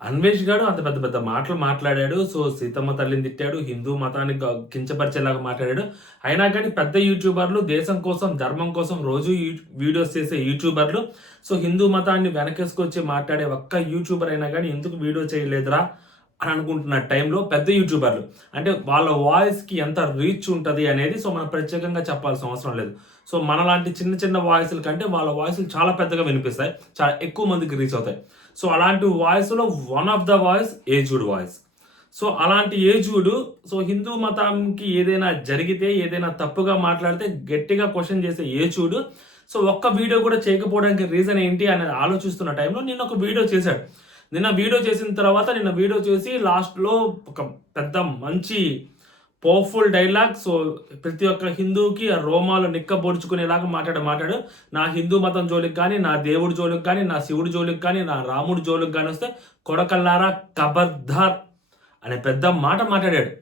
అన్వేష్ గాడు అంత పెద్ద పెద్ద మాటలు మాట్లాడాడు. సో, సీతమ్మ తల్లిని తిట్టాడు. హిందూ మతాన్ని కించపరిచేలాగా మాట్లాడాడు. అయినా కానీ పెద్ద యూట్యూబర్లు దేశం కోసం, ధర్మం కోసం రోజు వీడియోస్ చేసే యూట్యూబర్లు సో, హిందూ మతాన్ని వెనకేసుకొచ్చి మాట్లాడే ఒక్క యూట్యూబర్ అయినా కానీ ఎందుకు వీడియో చేయలేదురా అని అనుకుంటున్న టైంలో పెద్ద యూట్యూబర్లు అంటే వాళ్ళ వాయిస్‌కి ఎంత రీచ్ ఉంటది అనేది సో, మనం ప్రత్యేకంగా చెప్పాల్సిన అవసరం లేదు. సో, మనలాంటి చిన్న చిన్న వాయిస్‌ల కంటే వాళ్ళ వాయిస్‌లు చాలా పెద్దగా వినిపిస్తాయి. చాలా ఎక్కువ మందికి రీచ్ అవుతాయి. సో, అలాంటి వాయిస్‌లో వన్ ఆఫ్ ద వాయిస్ ఏజుడ్ వాయిస్. సో, అలాంటి ఏజుడు సో, హిందూ మతానికి ఏదైనా జరిగితే, ఏదైనా తప్పుగా మాట్లాడితే గట్టిగా క్వెషన్ చేసే ఏజుడు సో, ఒక్క వీడియో కూడా చేయకపోవడానికి రీజన్ ఏంటి అనేది ఆలోచిస్తున్న టైంలో నిన్న ఒక వీడియో చేశాడు. నిన్న వీడియో చేసిన తర్వాత నిన్న వీడియో చేసి లాస్ట్‌లో ఒక పెద్ద మంచి పవర్‌ఫుల్ డైలాగ్. సో, ప్రతి ఒక్క హిందువుకి ఆ రోమాలు నిక్కబొడుచుకునేలాగా మాట్లాడు. నా హిందూ మతం జోలికి గాని, నా దేవుడి జోలికి గాని, నా శివుడి జోలికి గాని, నా రాముడి జోలికి గాని వస్తే కొడకల్లారా ఖబర్దార్ అనే పెద్ద మాట మాట్లాడాడు.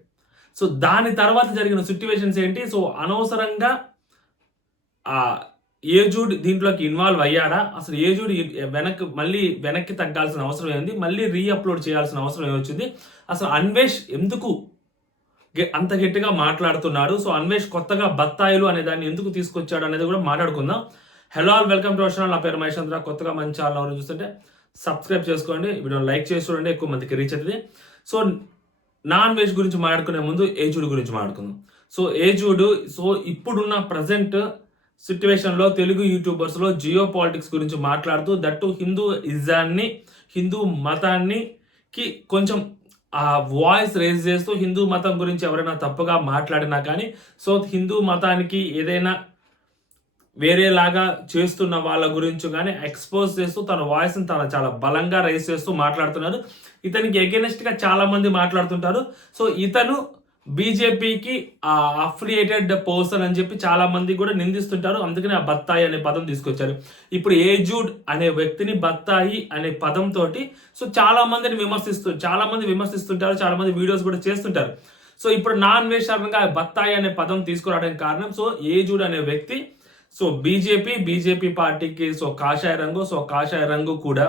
సో, దాని తర్వాత జరిగిన సిట్యుయేషన్స్ ఏంటి? సో, అనవసరంగా ఏజుడ్ దీంట్లోకి ఇన్వాల్వ్ అయ్యాడా? అసలు ఏజుడ్ మళ్ళీ వెనక్కి తగ్గాల్సిన అవసరం ఏంది? మళ్ళీ అప్‌లోడ్ చేయాల్సిన అవసరం ఏమొచ్చింది? అసలు అన్వేష్ ఎందుకు అంత గట్టిగా మాట్లాడుతున్నాడు? సో, అన్వేష్ కొత్తగా బత్తాయిలు అనే దాన్ని ఎందుకు తీసుకొచ్చాడు అనేది కూడా మాట్లాడుకుందాం. Hello all, welcome to our channel. నా పేరు మహేష్ చంద్ర. కొత్తగా మంచి ఛానల్ ఎవరైనా చూస్తుంటే సబ్స్క్రైబ్ చేసుకోండి. వీడియోని లైక్ చేసి చూడండి, ఎక్కువ మందికి రీచ్ అవుతుంది. సో, అన్వేష్ గురించి మాట్లాడుకునే ముందు ఏజుడ్ గురించి మాట్లాడుకుందాం. సో, ఏజుడ్ ఇప్పుడున్న ప్రజెంట్ సిట్యుయేషన్‌లో తెలుగు యూట్యూబర్స్‌లో జియో పాలిటిక్స్ గురించి మాట్లాడుతూ దట్టు హిందూయిజాన్ని, హిందూ మతానికి కొంచెం వాయిస్ రైజ్ చేస్తూ హిందూ మతం గురించి ఎవరైనా తప్పుగా మాట్లాడినా కానీ సో, హిందూ మతానికి ఏదైనా వేరేలాగా చేస్తున్న వాళ్ళ గురించి గాని ఎక్స్‌పోజ్ చేస్తూ తన వాయిస్‌ని చాలా బలంగా రైజ్ చేస్తూ మాట్లాడుతున్నారు. ఇతనికి అగైనెస్ట్‌గా చాలా మంది మాట్లాడుతుంటారు. సో, ఇతను బీజేపీకి అఫిలియేటెడ్ పర్సన్ అని చెప్పి చాలా మంది కూడా నిందిస్తుంటారు. అందుకని ఆ బత్తాయి అనే పదం తీసుకొచ్చారు. ఇప్పుడు ఏజుడ్ అనే వ్యక్తిని బత్తాయి అనే పదంతోటి సో, చాలా మంది విమర్శిస్తుంటారు. చాలా మంది వీడియోస్ కూడా చేస్తుంటారు. సో, ఇప్పుడు అన్వేషణంగా బత్తాయి అనే పదం తీసుకురావడానికి కారణం సో, ఏజుడ్ అనే వ్యక్తి సో, బీజేపీ పార్టీకి సో, కాషాయ రంగు కూడా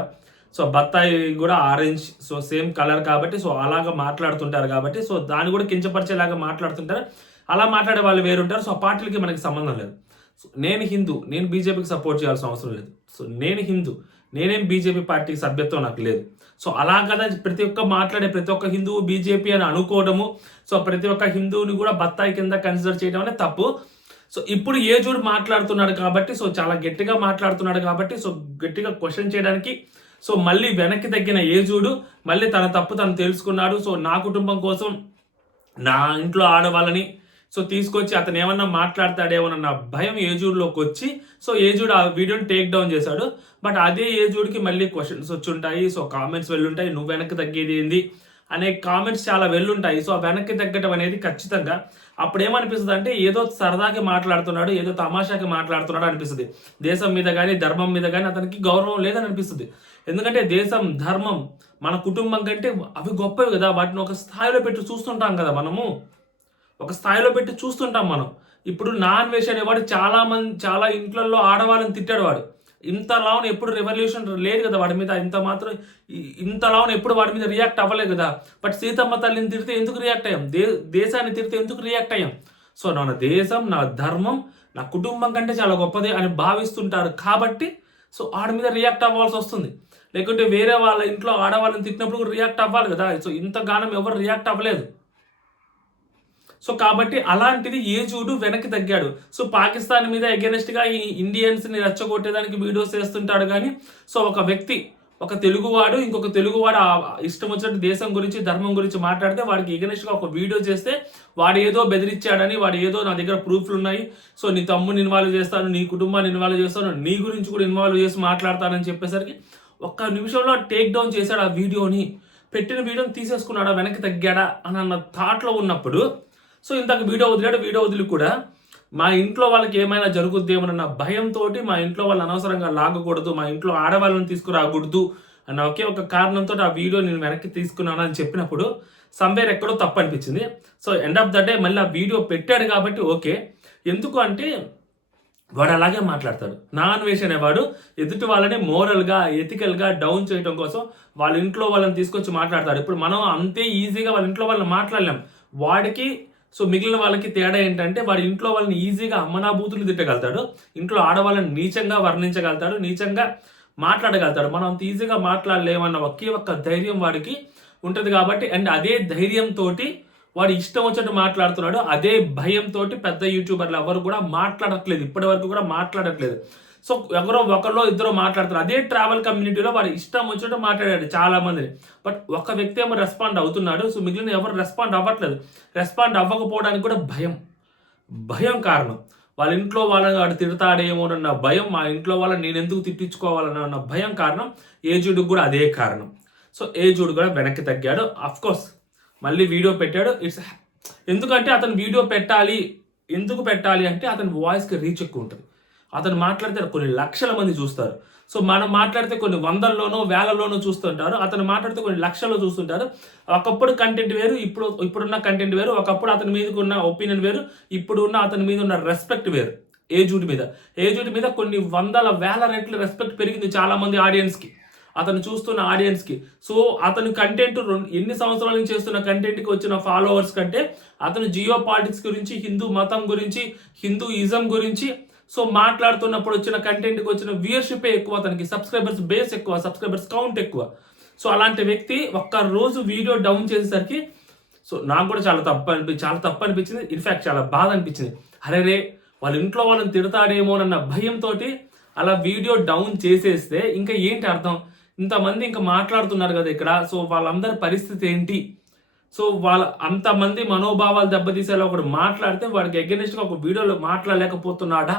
సో, బత్తాయి కూడా ఆరెంజ్ సో, సేమ్ కలర్ కాబట్టి సో, అలాగా మాట్లాడుతుంటారు కాబట్టి సో, దాన్ని కూడా కించపరిచేలాగా మాట్లాడుతుంటారు. అలా మాట్లాడే వాళ్ళు వేరుంటారు. సో, ఆ పార్టీలకి మనకి సంబంధం లేదు. సో, నేను హిందూ, నేను బీజేపీకి సపోర్ట్ చేయాల్సిన అవసరం లేదు. సో, నేను హిందూ, నేనేం బీజేపీ పార్టీకి సభ్యత్వం నాకు లేదు. సో, అలా కదా ప్రతి ఒక్క హిందువు బీజేపీ అని అనుకోవడము సో, ప్రతి ఒక్క హిందువుని కూడా బత్తాయి కింద కన్సిడర్ చేయడం అనేది తప్పు. సో, ఇప్పుడు ఏజుడ్ మాట్లాడుతున్నాడు కాబట్టి సో, చాలా గట్టిగా మాట్లాడుతున్నాడు కాబట్టి సో, గట్టిగా క్వశ్చన్ చేయడానికి సో, మళ్ళీ వెనక్కి తగ్గిన ఏజుడు మళ్ళీ తన తప్పు తను తెలుసుకున్నాడు. సో, నా కుటుంబం కోసం నా ఇంట్లో ఆడవాళ్ళని సో, తీసుకొచ్చి అతను ఏమన్నా మాట్లాడతాడేమోనన్న భయం ఏజుడ్‌లోకి వచ్చి సో, ఏజుడ్ ఆ వీడియోని టేక్ డౌన్ చేశాడు. బట్ అదే ఏజుడ్‌కి మళ్ళీ క్వెషన్స్ వచ్చుంటాయి. సో, కామెంట్స్ వెళ్ళుంటాయి. నువ్వు వెనక్కి తగ్గేది ఏంది అనే కామెంట్స్ చాలా వెళ్ళుంటాయి. సో, ఆ వెనక్కి తగ్గడం అనేది ఖచ్చితంగా అప్పుడేమనిపిస్తదంటే ఏదో సరదాగా మాట్లాడుతున్నాడు, ఏదో తమాషాగా మాట్లాడుతున్నాడు అనిపిస్తది. దేశం మీద గాని, ధర్మం మీద గాని అతనికి గౌరవం లేదని అనిపిస్తది. ఎందుకంటే దేశం, ధర్మం మన కుటుంబం కంటే అవి గొప్పవి కదా! వాటిని ఒక స్థాయిలో పెట్టి చూస్తుంటాం కదా మనము. ఒక స్థాయిలో పెట్టి చూస్తుంటాం మనం. ఇప్పుడు అన్వేష్ అనేవాడు చాలా ఇంట్లల్లో ఆడవాళ్ళని తిట్టాడు వాడు. ఇంతలావున ఎప్పుడు రెవల్యూషన్ లేదు కదా వాడి మీద. ఇంతలావున ఎప్పుడు వాడి మీద రియాక్ట్ అవ్వలేదు కదా. బట్ సీతమ్మ తల్లిని తిడితే ఎందుకు రియాక్ట్ అయ్యాం? దేశాన్ని తిడితే ఎందుకు రియాక్ట్ అయ్యాం? సో, నా దేశం, నా ధర్మం, నా కుటుంబం కంటే చాలా గొప్పది అని భావిస్తుంటారు కాబట్టి సో, ఆడి మీద రియాక్ట్ అవ్వాల్సి వస్తుంది. లేకుంటే వేరే వాళ్ళ ఇంట్లో ఆడవాళ్ళని తిట్టినప్పుడు కూడా రియాక్ట్ అవ్వాలి కదా. సో, ఇంతగానం ఎవరు రియాక్ట్ అవ్వలేదు. సో, కాబట్టి అలాంటిది ఏజుడు వెనక్కి తగ్గాడు. సో, పాకిస్తాన్ మీద అగైనెస్ట్‌గా ఈ ఇండియన్స్‌ని రెచ్చగొట్టేదానికి వీడియోస్ చేస్తుంటాడు గానీ సో, ఒక తెలుగువాడు ఇంకొక తెలుగువాడు ఇష్టం వచ్చినట్టు దేశం గురించి, ధర్మం గురించి మాట్లాడితే వాడికి ఎగనెస్ట్‌గా ఒక వీడియో చేస్తే వాడు ఏదో బెదిరించాడని, వాడు ఏదో నా దగ్గర ప్రూఫ్‌లున్నాయి. సో, నీ తమ్ముడిని ఇన్వాల్వ్ చేస్తాను, నీ కుటుంబాన్ని ఇన్వాల్వ్ చేస్తాను, నీ గురించి కూడా ఇన్వాల్వ్ చేసి మాట్లాడతానని చెప్పేసరికి ఒక్క నిమిషంలో టేక్ డౌన్ చేశాడు ఆ వీడియోని. పెట్టిన వీడియోని తీసేసుకున్నాడా, వెనక్కి తగ్గాడా అని అన్న థాట్‌లో ఉన్నప్పుడు సో, ఇందాక వీడియో వదిలాడు. వీడియో వదిలి కూడా మా ఇంట్లో వాళ్ళకి ఏమైనా జరుగుద్దేమోనన్న భయంతోటి మా ఇంట్లో వాళ్ళు అనవసరంగా లాగకూడదు, మా ఇంట్లో ఆడవాళ్ళని తీసుకురాకూడదు అన్న ఒకే ఒక కారణంతో ఆ వీడియో నేను వెనక్కి తీసుకున్నాను అని చెప్పినప్పుడు సంవేర్ ఎక్కడో తప్పు అనిపించింది. So, end of the day మళ్ళీ ఆ వీడియో పెట్టాడు కాబట్టి ఓకే. ఎందుకు అంటే వాడు అలాగే మాట్లాడతాడు. నా అన్వేష్ అనేవాడు ఎదుటి వాళ్ళని మోరల్గా ఎథికల్గా డౌన్ చేయడం కోసం వాళ్ళ ఇంట్లో వాళ్ళని తీసుకొచ్చి మాట్లాడతాడు. ఇప్పుడు మనం అంతే ఈజీగా వాళ్ళ ఇంట్లో వాళ్ళని మాట్లాడలేం. వాడికి మిగిలిన వాళ్ళకి తేడా ఏంటంటే వాడి ఇంట్లో వాళ్ళని ఈజీగా అమ్మనాభూతులు తిట్టగలుగుతాడు, ఇంట్లో ఆడవాళ్ళని నీచంగా వర్ణించగలుగుతాడు, నీచంగా మాట్లాడగలుగుతాడు. మనం అంత ఈజీగా మాట్లాడలేమన్న ఒకే ఒక్క ధైర్యం వాడికి ఉంటుంది కాబట్టి, అండ్ అదే ధైర్యంతో వాడు ఇష్టం వచ్చినట్టు మాట్లాడుతున్నాడు. అదే భయంతో పెద్ద యూట్యూబర్లు ఎవరు కూడా మాట్లాడట్లేదు, ఇప్పటి వరకు కూడా మాట్లాడట్లేదు. సో ఎవరో ఒకరిలో ఇద్దరు మాట్లాడుతారు. అదే ట్రావెల్ కమ్యూనిటీలో వాడు ఇష్టం వచ్చినట్టు మాట్లాడాడు చాలా మందిని. బట్ ఒక వ్యక్తి ఏమో రెస్పాండ్ అవుతున్నాడు, సో మిగిలిన ఎవరు రెస్పాండ్ అవ్వట్లేదు. రెస్పాండ్ అవ్వకపోవడానికి కూడా భయం కారణం. వాళ్ళ ఇంట్లో వాళ్ళని వాడు తిడతాడేమోనన్న భయం, మా ఇంట్లో వాళ్ళని నేను ఎందుకు తిట్టించుకోవాలన్న భయం కారణం. ఏజుడికి కూడా అదే కారణం. సో ఏజుడు కూడా వెనక్కి తగ్గాడు. అఫ్కోర్స్ మళ్ళీ వీడియో పెట్టాడు. ఎందుకంటే అతను వీడియో ఎందుకు పెట్టాలి అంటే అతని వాయిస్కి రీచ్ ఎక్కువ ఉంటుంది. అతను మాట్లాడితే కొన్ని లక్షల మంది చూస్తారు. సో మనం మాట్లాడితే కొన్ని వందల్లోనో వేలలోనో చూస్తుంటారు, అతను మాట్లాడితే కొన్ని లక్షల్లో చూస్తుంటారు. ఒకప్పుడు కంటెంట్ వేరు, ఇప్పుడున్న కంటెంట్ వేరు. ఒకప్పుడు అతని మీదకి ఉన్న ఒపీనియన్ వేరు, ఇప్పుడున్న అతని మీద ఉన్న రెస్పెక్ట్ వేరు. ఏజుడి మీద కొన్ని వందల వేల రెట్లు రెస్పెక్ట్ పెరిగింది చాలా మంది ఆడియన్స్కి, అతను చూస్తున్న ఆడియన్స్కి. సో అతను కంటెంట్ ఎన్ని సంవత్సరాల నుంచి చేస్తున్న కంటెంట్కి వచ్చిన ఫాలోవర్స్ కంటే అతను జియో పాలిటిక్స్ గురించి, హిందూ మతం గురించి, హిందూయిజం గురించి సో మాట్లాడుతున్నప్పుడు వచ్చిన కంటెంట్కి వచ్చిన వ్యూయర్షిప్ ఎక్కువ, అతనికి సబ్స్క్రైబర్స్ బేస్ ఎక్కువ, సబ్స్క్రైబర్స్ కౌంట్ ఎక్కువ. సో అలాంటి వ్యక్తి ఒక్క రోజు వీడియో డౌన్ చేసేసరికి సో నాకు కూడా చాలా తప్పు అనిపించింది. ఇన్ఫ్యాక్ట్ చాలా బాధ అనిపించింది. అరే వాళ్ళ ఇంట్లో వాళ్ళని తిడతాడేమోనన్న భయంతో అలా వీడియో డౌన్ చేసేస్తే ఇంకా ఏంటి అర్థం? ఇంతమంది ఇంకా మాట్లాడుతున్నారు కదా ఇక్కడ, సో వాళ్ళందరి పరిస్థితి ఏంటి? సో అంతమంది మనోభావాలు దెబ్బతీసేలా ఒకడు మాట్లాడితే వాడికి అగెనిస్ట్గా ఒక వీడియోలో మాట్లాడలేకపోతున్నాడా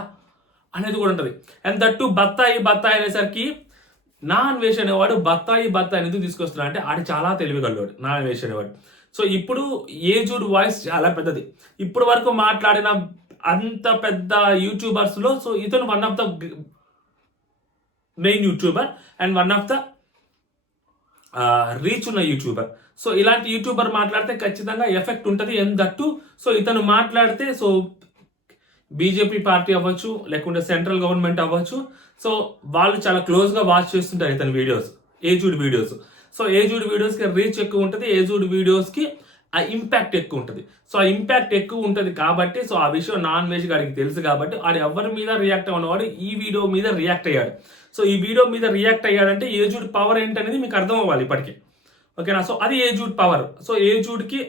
అనేది కూడా ఉంటుంది. అండ్ దట్టు బత్తాయి అనేసరికి నా అన్వేష్ అనేవాడు బత్తాయి ఎందుకు తీసుకొస్తున్నా అంటే ఆడు చాలా తెలివిగలవాడు నా అన్వేష్ అనేవాడు. సో ఇప్పుడు ఏజుడ్ వాయిస్ చాలా పెద్దది. ఇప్పుడు వరకు మాట్లాడిన అంత పెద్ద యూట్యూబర్స్లో సో ఇతను one of the main YouTuber and one of the reach ఉన్న యూట్యూబర్. సో ఇలాంటి యూట్యూబర్ మాట్లాడితే ఖచ్చితంగా ఎఫెక్ట్ ఉంటుంది. దట్టు సో ఇతను మాట్లాడితే సో బీజేపీ పార్టీ అవ్వచ్చు, లేకుంటే సెంట్రల్ గవర్నమెంట్ అవ్వచ్చు, సో వాళ్ళు చాలా క్లోజ్గా వాచ్ చేస్తుంటారు ఇతని వీడియోస్, ఏజుడ్ వీడియోస్. సో ఏజుడ్ వీడియోస్కి రీచ్ ఎక్కువ ఉంటుంది, ఏజుడ్ వీడియోస్కి ఆ ఇంపాక్ట్ ఎక్కువ ఉంటుంది. సో ఆ ఇంపాక్ట్ ఎక్కువ ఉంటుంది కాబట్టి సో ఆ విషయం నాన్ వెజ్ గారికి తెలుసు కాబట్టి ఆడు ఎవరి మీద రియాక్ట్ అవ్వనవాడు ఈ వీడియో మీద రియాక్ట్ అయ్యాడు. సో ఈ వీడియో మీద రియాక్ట్ అయ్యాడంటే ఏజుడ్ పవర్ ఏంటనేది మీకు అర్థం అవ్వాలి ఇప్పటికీ, ఓకేనా? సో అది ఏజుడ్ పవర్. సో ఏజుడ్కి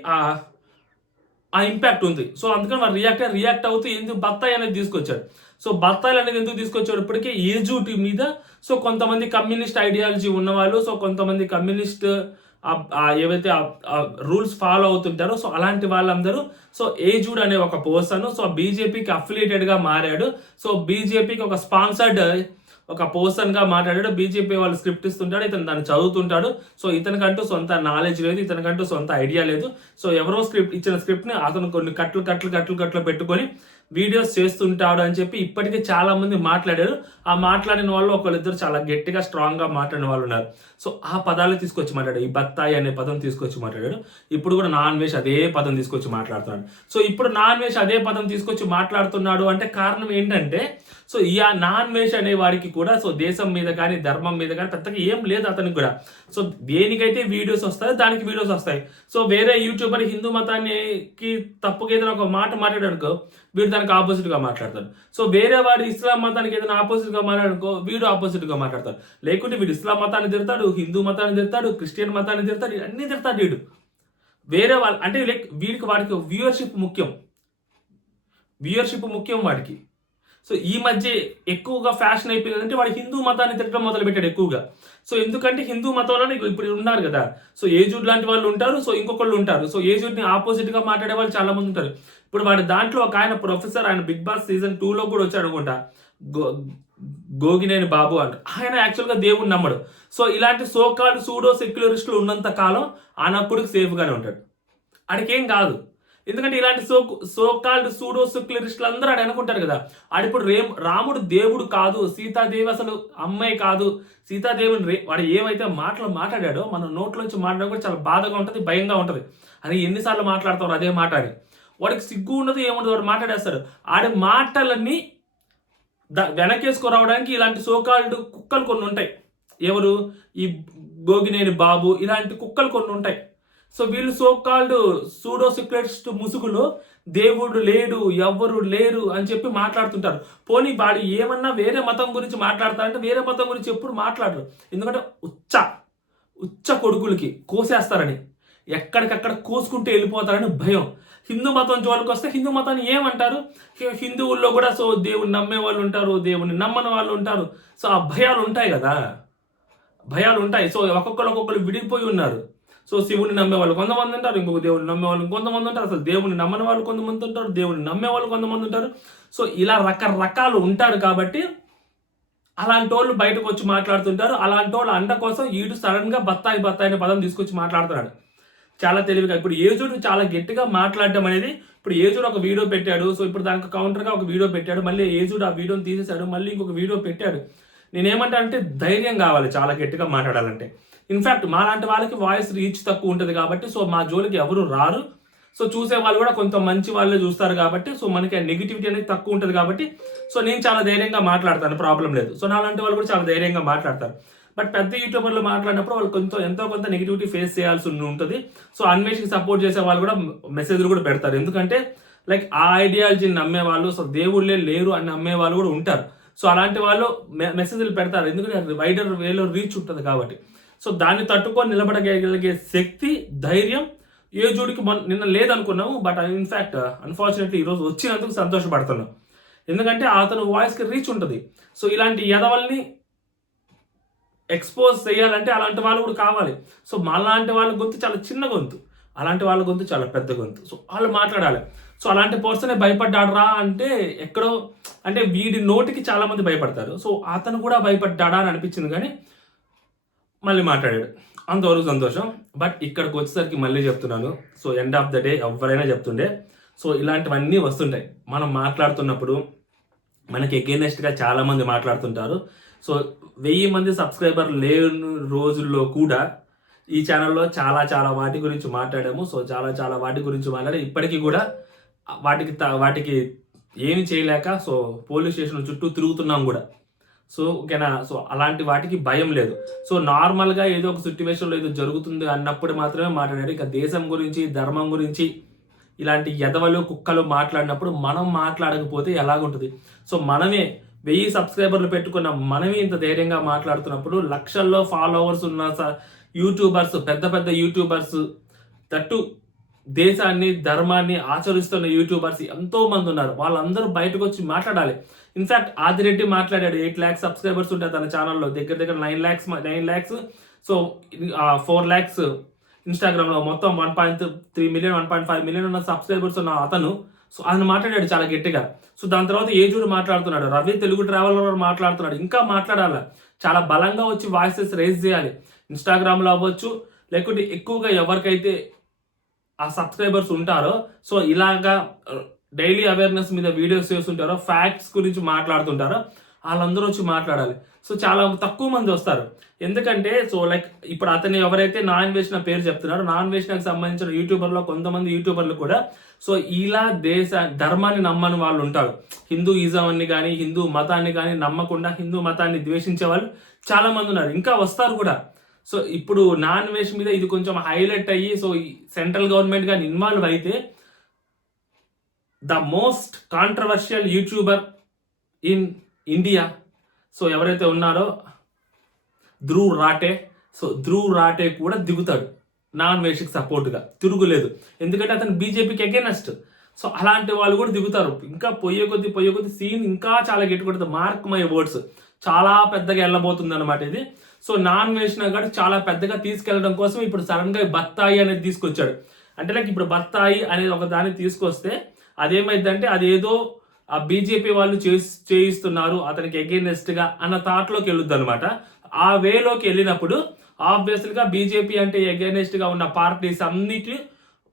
ఆ ఇంపాక్ట్ ఉంది. సో అందుకని వాడు రియాక్ట్ అవుతూ ఎందుకు బత్తాయి అనేది తీసుకొచ్చాడు. సో బత్తాయిలు అనేది ఎందుకు తీసుకొచ్చాడు? ఇప్పటికే ఏజుడ్ మీద సో కొంతమంది కమ్యూనిస్ట్ ఐడియాలజీ ఉన్నవాళ్ళు, సో కొంతమంది కమ్యూనిస్ట్ ఏవైతే రూల్స్ ఫాలో అవుతుంటారో సో అలాంటి వాళ్ళందరూ సో ఏజుడ్ అనే ఒక పర్సన్ సో బీజేపీకి అఫిలియేటెడ్గా మారాడు. సో బీజేపీకి ఒక స్పాన్సర్డ్ ఒక పర్సన్గా మాట్లాడాడు. బీజేపీ వాళ్ళు స్క్రిప్ట్ ఇస్తుంటాడు, ఇతను దాన్ని చదువుతుంటాడు. సో ఇతనికంటూ సొంత నాలెడ్జ్ లేదు, ఇతనికంటూ సొంత ఐడియా లేదు. సో ఎవరో ఇచ్చిన స్క్రిప్ట్ని అతను కొన్ని కట్లు పెట్టుకొని వీడియోస్ చేస్తుంటాడు అని చెప్పి ఇప్పటికే చాలా మంది మాట్లాడారు. ఆ మాట్లాడిన వాళ్ళు ఒకళ్ళిద్దరు చాలా గట్టిగా స్ట్రాంగ్గా మాట్లాడిన వాళ్ళు ఉన్నారు. సో ఆ పదాలు తీసుకొచ్చి మాట్లాడాడు. ఈ బత్తాయి అనే పదం తీసుకొచ్చి మాట్లాడాడు. ఇప్పుడు కూడా నాన్ వెజ్ అదే పదం తీసుకొచ్చి మాట్లాడుతున్నాడు. సో ఇప్పుడు నాన్ వెజ్ అదే పదం తీసుకొచ్చి మాట్లాడుతున్నాడు అంటే కారణం ఏంటంటే సో ఈ నాన్ వెజ్ అనే వాడికి కూడా సో దేశం మీద కానీ ధర్మం మీద కానీ పెద్దగా ఏం లేదు అతనికి కూడా. సో దేనికైతే వీడియోస్ వస్తాయో దానికి వీడియోస్ వస్తాయి. సో వేరే యూట్యూబర్ హిందూ మతానికి తప్పుగా ఏదైనా ఒక మాట మాట్లాడాడుకో వీడు దానికి ఆపోజిట్గా మాట్లాడతాడు. సో వేరే వాడు ఇస్లాం మతానికి ఏదైనా ఆపోజిట్గా మాట్లాడుకో వీడు ఆపోజిట్గా మాట్లాడతాడు. లేకుంటే వీడు ఇస్లాం మతాన్ని తిడతాడు, హిందూ మతాన్ని తిడతాడు, క్రిస్టియన్ మతాన్ని తిడతాడు, అన్నీ తిడతాడు వీడు. వేరే వాళ్ళు అంటే వాడికి వ్యూవర్షిప్ ముఖ్యం వాడికి. సో ఈ మధ్య ఎక్కువగా ఫ్యాషన్ అయిపోయిందంటే వాడు హిందూ మతాన్ని తిట్టడం మొదలుపెట్టాడు ఎక్కువగా. సో ఎందుకంటే హిందూ మతంలోనే ఇప్పుడు ఉన్నారు కదా, సో ఏజుడ్ లాంటి వాళ్ళు ఉంటారు, సో ఇంకొకళ్ళు ఉంటారు. సో ఏజుడ్ని ఆపోజిట్గా మాట్లాడే వాళ్ళు చాలా మంది ఉంటారు. ఇప్పుడు వాడి దాంట్లో ఒక ఆయన ప్రొఫెసర్, ఆయన బిగ్ బాస్ సీజన్ 2లో కూడా వచ్చాడు అనుకుంటా, గోగినేని బాబు అంట. ఆయన యాక్చువల్గా దేవుని నమ్మడు. సో ఇలాంటి సోకాల్డ్ సూడో సెక్యులరిస్టులు ఉన్నంత కాలం ఆయనప్పుడుకి సేఫ్గానే ఉంటాడు, ఆడికేం కాదు. ఎందుకంటే ఇలాంటి సోకాల్డ్ సూడో సెక్యులరిస్టులు అందరూ ఆడు అనుకుంటారు కదా, ఆడిప్పుడు రాముడు దేవుడు కాదు, సీతాదేవి అసలు అమ్మాయి కాదు, సీతాదేవిని వాడు ఏమైతే మాట్లాడాడో మన నోట్లోంచి మాట్లాడడం కూడా చాలా బాధగా ఉంటుంది, భయంగా ఉంటుంది. అని ఎన్నిసార్లు మాట్లాడతారు అదే మాట అని. వాడికి సిగ్గు ఉండదు ఏముండదు, వాడు మాట్లాడేస్తారు. ఆడి మాటలన్నీ వెనకేసుకురావడానికి ఇలాంటి సోకాల్డ్ కుక్కలు కొన్ని ఉంటాయి. ఎవరు? ఈ గోగినేని బాబు ఇలాంటి కుక్కలు కొన్ని ఉంటాయి. సో వీళ్ళు సోకాల్డ్ సూడో సిక్రెట్స్ ముసుగులో దేవుడు లేడు, ఎవ్వరు లేరు అని చెప్పి మాట్లాడుతుంటారు. పోనీ వాడు ఏమన్నా వేరే మతం గురించి మాట్లాడతారంటే వేరే మతం గురించి ఎప్పుడు మాట్లాడరు. ఎందుకంటే ఉచ్చ కొడుకులకి కోసేస్తారని, ఎక్కడికక్కడ కోసుకుంటూ వెళ్ళిపోతారని భయం. హిందూ మతం జోలికి వస్తే హిందూ మతాన్ని ఏమంటారు? హిందువుల్లో కూడా సో దేవుని నమ్మే వాళ్ళు ఉంటారు, దేవుని నమ్మని వాళ్ళు ఉంటారు. సో ఆ భయాలు ఉంటాయి కదా, భయాలు ఉంటాయి. సో ఒక్కొక్కరు విడిపోయి ఉన్నారు. సో శివుని నమ్మే వాళ్ళు కొంతమంది ఉంటారు, ఇంకొక దేవుని నమ్మే వాళ్ళు కొంతమంది ఉంటారు, అసలు దేవుని నమ్మని వాళ్ళు కొంతమంది ఉంటారు, దేవుని నమ్మే వాళ్ళు కొంతమంది ఉంటారు. సో ఇలా రకరకాలు ఉంటారు. కాబట్టి అలాంటి వాళ్ళు బయటకు వచ్చి మాట్లాడుతుంటారు. అలాంటి వాళ్ళు అండ కోసం ఈడు సడన్ గా బత్తాయి అనే పదం తీసుకొచ్చి మాట్లాడుతున్నాడు చాలా తెలివిగా. ఇప్పుడు ఏజుడు చాలా గట్టిగా మాట్లాడడం అనేది, ఇప్పుడు ఏజుడు ఒక వీడియో పెట్టాడు. సో ఇప్పుడు దానికి కౌంటర్గా ఒక వీడియో పెట్టాడు, మళ్ళీ ఏజుడు ఆ వీడియోని తీసేశాడు, మళ్ళీ ఇంకొక వీడియో పెట్టాడు. నేనేమంటా అంటే ధైర్యం కావాలి చాలా గట్టిగా మాట్లాడాలంటే. ఇన్ఫ్యాక్ట్ మా లాంటి వాళ్ళకి వాయిస్ రీచ్ తక్కువ ఉంటుంది కాబట్టి సో మా జోలికి ఎవరు రారు. సో చూసే వాళ్ళు కూడా కొంత మంచి వాళ్ళే చూస్తారు కాబట్టి సో మనకి నెగిటివిటీ అనేది తక్కువ ఉంటుంది కాబట్టి సో నేను చాలా ధైర్యంగా మాట్లాడతాను, ప్రాబ్లం లేదు. సో నా లాంటి వాళ్ళు కూడా చాలా ధైర్యంగా మాట్లాడతారు. బట్ పెద్ద యూట్యూబర్లు మాట్లాడినప్పుడు వాళ్ళు ఎంతో కొంత నెగిటివిటీ ఫేస్ చేయాల్సి ఉంటుంది. సో అన్వేషికి సపోర్ట్ చేసే వాళ్ళు కూడా మెసేజ్లు కూడా పెడతారు. ఎందుకంటే లైక్ ఆ ఐడియాలజీని నమ్మే వాళ్ళు, సో దేవుళ్ళే లేరు అని నమ్మే వాళ్ళు కూడా ఉంటారు. సో అలాంటి వాళ్ళు మెసేజ్లు పెడతారు, ఎందుకంటే వైడర్ వేలో రీచ్ ఉంటుంది కాబట్టి. సో దాన్ని తట్టుకొని నిలబడగలిగే శక్తి, ధైర్యం ఏజుడికి నిన్న లేదనుకున్నాము. బట్ ఇన్ఫ్యాక్ట్ అన్ఫార్చునేట్లీ ఈరోజు వచ్చినందుకు సంతోషపడుతున్నాం. ఎందుకంటే అతను వాయిస్కి రీచ్ ఉంటుంది. సో ఇలాంటి ఎదవల్ని ఎక్స్పోజ్ చేయాలంటే అలాంటి వాళ్ళు కూడా కావాలి. సో మాలాంటి వాళ్ళ గొంతు చాలా చిన్న గొంతు, అలాంటి వాళ్ళ గొంతు చాలా పెద్ద గొంతు. సో వాళ్ళు మాట్లాడాలి. సో అలాంటి పర్సనే భయపడ్డాడరా అంటే ఎక్కడో, అంటే వీడి నోటికి చాలా మంది భయపడతారు. సో అతను కూడా భయపడ్డాడా అని అనిపించింది, కానీ మళ్ళీ మాట్లాడాడు, అంతవరకు సంతోషం. బట్ ఇక్కడికి వచ్చేసరికి మళ్ళీ చెప్తున్నాను, so end of the day ఎవరైనా చెప్తుండే, సో ఇలాంటివన్నీ వస్తుంటాయి. మనం మాట్లాడుతున్నప్పుడు మనకి ఎగెయినెస్ట్గా చాలామంది మాట్లాడుతుంటారు. సో 1000 మంది సబ్స్క్రైబర్ లేని రోజుల్లో కూడా ఈ ఛానల్లో చాలా వాటి గురించి మాట్లాడాము. సో చాలా వాటి గురించి మాట్లాడి ఇప్పటికీ కూడా వాటికి ఏమి చేయలేక సో పోలీస్ స్టేషన్ చుట్టూ తిరుగుతున్నాం కూడా. సో ఓకేనా. సో అలాంటి వాటికి భయం లేదు. సో నార్మల్గా ఏదో ఒక సిచ్యువేషన్లో ఏదో జరుగుతుంది అన్నప్పుడు మాత్రమే మాట్లాడారు. ఇక దేశం గురించి, ధర్మం గురించి ఇలాంటి ఎదవలు కుక్కలు మాట్లాడినప్పుడు మనం మాట్లాడకపోతే ఎలాగుంటుంది. సో మనమే 1000 సబ్స్క్రైబర్లు పెట్టుకున్న మనమే ఇంత ధైర్యంగా మాట్లాడుతున్నప్పుడు లక్షల్లో ఫాలోవర్స్ ఉన్న యూట్యూబర్స్, పెద్ద యూట్యూబర్స్, తట్టు దేశాన్ని, ధర్మాన్ని ఆచరిస్తున్న యూట్యూబర్స్ ఎంతో మంది ఉన్నారు. వాళ్ళందరూ బయటకు వచ్చి మాట్లాడాలి. ఇన్ఫాక్ట్ ఆదిరెడ్డి మాట్లాడాడు. 8 lakhs సబ్స్క్రైబర్స్ ఉంటాయి తన ఛానల్లో, దగ్గర 9 lakhs. సో 4 lakhs ఇన్స్టాగ్రామ్లో, మొత్తం 1.3 million 1.5 million ఉన్న సబ్స్క్రైబర్స్ ఉన్న అతను. సో ఆయన మాట్లాడాడు చాలా గట్టిగా. సో దాని తర్వాత ఏజూరు మాట్లాడుతున్నాడు, రవి తెలుగు ట్రావెలర్ మాట్లాడుతున్నాడు. ఇంకా మాట్లాడాలి, చాలా బలంగా వచ్చి వాయిసెస్ రేజ్ చేయాలి. ఇన్స్టాగ్రామ్లో అవ్వచ్చు, లేకుంటే ఎక్కువగా ఎవరికైతే ఆ సబ్స్క్రైబర్స్ ఉంటారో, సో ఇలాగా డైలీ అవేర్నెస్ మీద వీడియోస్ చేస్తుంటారో, ఫ్యాక్ట్స్ గురించి మాట్లాడుతుంటారో, వాళ్ళందరూ వచ్చి మాట్లాడాలి. సో చాలా తక్కువ మంది వస్తారు. ఎందుకంటే సో లైక్ ఇప్పుడు అతను ఎవరైతే నాన్ వేసిన పేరు చెప్తున్నారో, నాన్ వేషనకు సంబంధించిన యూట్యూబర్లో కొంతమంది యూట్యూబర్లు కూడా సో ఇలా ధర్మాన్ని నమ్మని వాళ్ళు ఉంటారు. హిందూయిజం అని కానీ, హిందూ మతాన్ని కానీ నమ్మకుండా హిందూ మతాన్ని ద్వేషించే వాళ్ళు చాలా మంది ఉన్నారు, ఇంకా వస్తారు కూడా. సో ఇప్పుడు నాన్ వేష్ మీద ఇది కొంచెం హైలైట్ అయ్యి సో సెంట్రల్ గవర్నమెంట్ కానీ ఇన్వాల్వ్ అయితే the most controversial YouTuber in India so ఎవరైతే ఉన్నారో ధ్రువ్ రాటే. సో ధ్రువ్ రాటే కూడా దిగుతాడు నాన్ వేషకి సపోర్ట్గా, తిరుగులేదు. ఎందుకంటే అతను బీజేపీకి అగైనెస్ట్. సో అలాంటి వాళ్ళు కూడా దిగుతారు. ఇంకా పోయే కొద్ది సీన్ ఇంకా చాలా గట్టికొడుతుంది. మార్క్ మై వర్డ్స్, చాలా పెద్దగా వెళ్ళబోతుంది అనమాట ఇది. సో నాన్ వేషన కూడా చాలా పెద్దగా తీసుకెళ్లడం కోసం ఇప్పుడు సడన్ గా బత్తాయి అనేది తీసుకొచ్చాడు. అంటే నాకు ఇప్పుడు బత్తాయి అనేది ఒక దాన్ని తీసుకొస్తే అదేమైందంటే అదేదో ఆ బీజేపీ వాళ్ళు చేయిస్తున్నారు అతనికి అగైనెస్ట్ గా అన్న థాట్లోకి వెళ్ళొద్దు అనమాట. ఆ వేలోకి వెళ్ళినప్పుడు ఆబ్వియస్లీగా బీజేపీ అంటే అగైనెస్ట్ గా ఉన్న పార్టీస్ అన్నిటి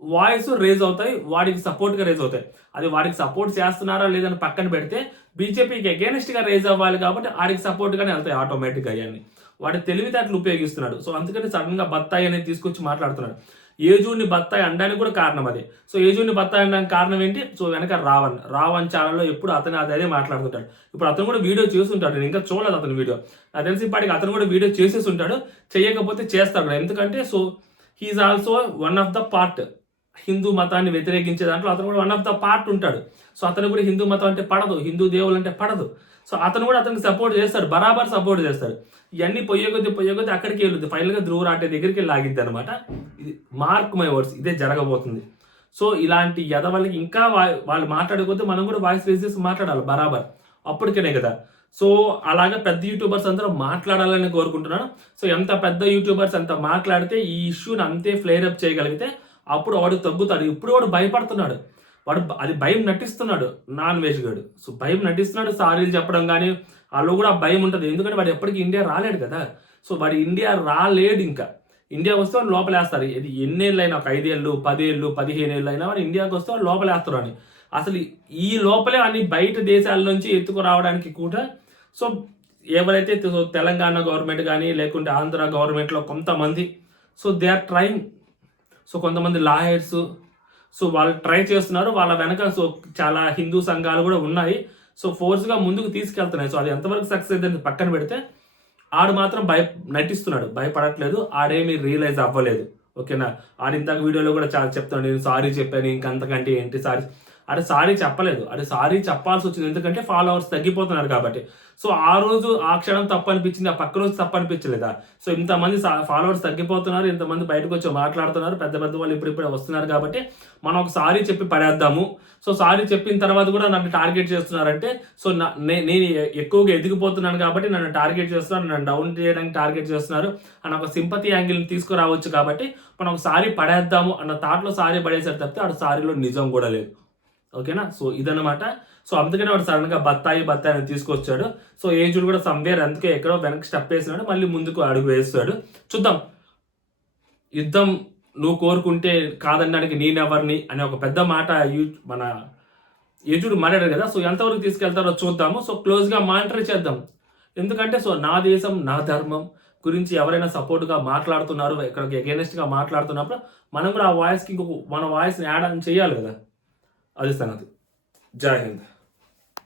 వాయిస్ రేజ్ అవుతాయి, వాడికి సపోర్ట్ గా రేజ్ అవుతాయి. అది వాడికి సపోర్ట్ చేస్తున్నారా లేదని పక్కన పెడితే బీజేపీకి అగైనెస్ట్ గా రేజ్ అవ్వాలి కాబట్టి వాడికి సపోర్ట్ గానే వెళ్తాయి ఆటోమేటిక్ గా. అవన్నీ వాడి తెలివితేటలు ఉపయోగిస్తున్నాడు. సో అందుకని సడన్గా బత్తాయి అనేది తీసుకొచ్చి మాట్లాడుతున్నాడు. ఏజూడిని బత్తాయి అనడానికి కూడా కారణం అదే. సో ఏజూడిని బత్తాయి అనడానికి కారణం ఏంటి? సో వెనక రావణ్ ఛానల్లో ఎప్పుడు అతను అదే మాట్లాడుతుంటాడు. ఇప్పుడు అతను కూడా వీడియో చేస్తుంటాడు, నేను ఇంకా చూడలేదు అతని వీడియో. నాకు తెలిసి ఇప్పటికి అతను కూడా వీడియో చేసేసి ఉంటాడు, చేయకపోతే చేస్తాడు. ఎందుకంటే so he is also one of the part. Hindu మతాన్ని వ్యతిరేకించే దాంట్లో అతను కూడా వన్ ఆఫ్ ద పార్ట్ ఉంటాడు. సో అతను కూడా హిందూ మతం అంటే పడదు, హిందూ దేవుళ్ళు అంటే పడదు. సో అతను కూడా అతనికి సపోర్ట్ చేస్తాడు, బరాబర్ సపోర్ట్ చేస్తాడు. ఇవన్నీ పొయ్యే కొద్ది అక్కడికి వెళ్ళుద్ది, ఫైనల్గా ధ్రువ రాటే దగ్గరికి లాగిద్ది అనమాట. ఇది మార్క్ మై వర్డ్స్, ఇదే జరగబోతుంది. సో ఇలాంటి యదవలకి ఇంకా వాళ్ళు మాట్లాడకపోతే మనం కూడా వాయిస్ రేజ్ చేసి మాట్లాడాలి బరాబర్, అప్పటికనే కదా. సో అలాగే పెద్ద యూట్యూబర్స్ అందరూ మాట్లాడాలని కోరుకుంటున్నాను. సో ఎంత పెద్ద యూట్యూబర్స్ అంత మాట్లాడితే ఈ ఇష్యూని అంతే ఫ్లేర్ అప్ చేయగలిగితే అప్పుడు వాడు తగ్గుతాడు. ఇప్పుడు వాడు భయపడుతున్నాడు, వాడు అది భయం నటిస్తున్నాడు, నాన్ వెజ్ గాడు. సో భయం నటిస్తున్నాడు, సారీలు చెప్పడం కానీ వాళ్ళు కూడా భయం ఉంటుంది. ఎందుకంటే వాడు ఎప్పటికీ ఇండియా రాలేడు కదా. సో వాడు ఇండియా రాలేడు, ఇంకా ఇండియా వస్తే వాడు లోపలేస్తారు. ఇది ఎన్నేళ్ళు అయినా, ఒక 5 ఏళ్ళు 10 ఏళ్ళు 15 ఏళ్ళు అయినా వాడు ఇండియాకి వస్తే వాడు లోపలేస్తారు అని. అసలు ఈ లోపలే అని బయట దేశాల నుంచి ఎత్తుకురావడానికి కూడా సో ఎవరైతే తెలంగాణ గవర్నమెంట్ కానీ లేకుంటే ఆంధ్ర గవర్నమెంట్లో కొంతమంది so they are trying. So కొంతమంది లాయర్స్ సో వాళ్ళు ట్రై చేస్తున్నారు, వాళ్ళ వెనక సో చాలా హిందూ సంఘాలు కూడా ఉన్నాయి. సో ఫోర్స్గా ముందుకు తీసుకెళ్తున్నాయి. సో అది ఎంతవరకు సక్సెస్ అయితే పక్కన పెడితే ఆడు మాత్రం నటిస్తున్నాడు, భయపడట్లేదు, ఆడేమీ రియలైజ్ అవ్వలేదు. ఓకేనా, ఆడు ఇంతకు వీడియోలో కూడా చాలా చెప్తాడు, నేను సారీ చెప్పాను ఇంకంతకంటే ఏంటి సారీ. అరే సారీ చెప్పలేదు, అరే సారీ చెప్పాల్సి వచ్చింది, ఎందుకంటే ఫాలోవర్స్ తగ్గిపోతున్నారు కాబట్టి. సో ఆ రోజు ఆ క్షణం తప్పు అనిపించింది, ఆ పక్క రోజు తప్పు అనిపించలేదా? సో ఇంతమంది ఫాలోవర్స్ తగ్గిపోతున్నారు, ఇంతమంది బయటకు వచ్చి మాట్లాడుతున్నారు, పెద్ద పెద్ద వాళ్ళు ఇప్పుడిప్పుడే వస్తున్నారు కాబట్టి మనం ఒక సారీ చెప్పి పడేద్దాము. సో సారీ చెప్పిన తర్వాత కూడా నన్ను టార్గెట్ చేస్తున్నారంటే సో నేను ఎక్కువగా ఎదిగిపోతున్నాను కాబట్టి నన్ను టార్గెట్ చేస్తున్నారు, నన్ను డౌన్ చేయడానికి టార్గెట్ చేస్తున్నారు అని ఒక సింపతి యాంగిల్ని తీసుకురావచ్చు. కాబట్టి మనం ఒక సారీ పడేద్దాము అన్న థాట్లో సారీ పడేసారు తప్పితే ఆడు సారీలో నిజం కూడా లేదు. ఓకేనా, సో ఇదన్నమాట. సో అందుకనే వాడు సడన్గా బత్తాయి అని తీసుకొచ్చాడు. సో ఏజుడు కూడా సంవేర్ అందుకే ఎక్కడో వెనక్కి స్టెప్ వేసినాడు, మళ్ళీ ముందుకు అడుగు వేస్తాడు. చూద్దాం, యుద్ధం నువ్వు కోరుకుంటే కాదనడానికి నేనెవరిని అనే ఒక పెద్ద మాట మన ఏజుడు మాట్లాడాడు కదా. సో ఎంతవరకు తీసుకెళ్తారో చూద్దాము. సో క్లోజ్గా మానిటర్ చేద్దాం. ఎందుకంటే సో నా దేశం నా ధర్మం గురించి ఎవరైనా సపోర్ట్గా మాట్లాడుతున్నారు, ఇక్కడికి అగైనెస్ట్గా మాట్లాడుతున్నప్పుడు మనం కూడా ఆ వాయిస్కి ఇంకొక మన వాయిస్ని యాడ్ ఆన్ చేయాలి కదా. అది సంగతి. జై హింద్.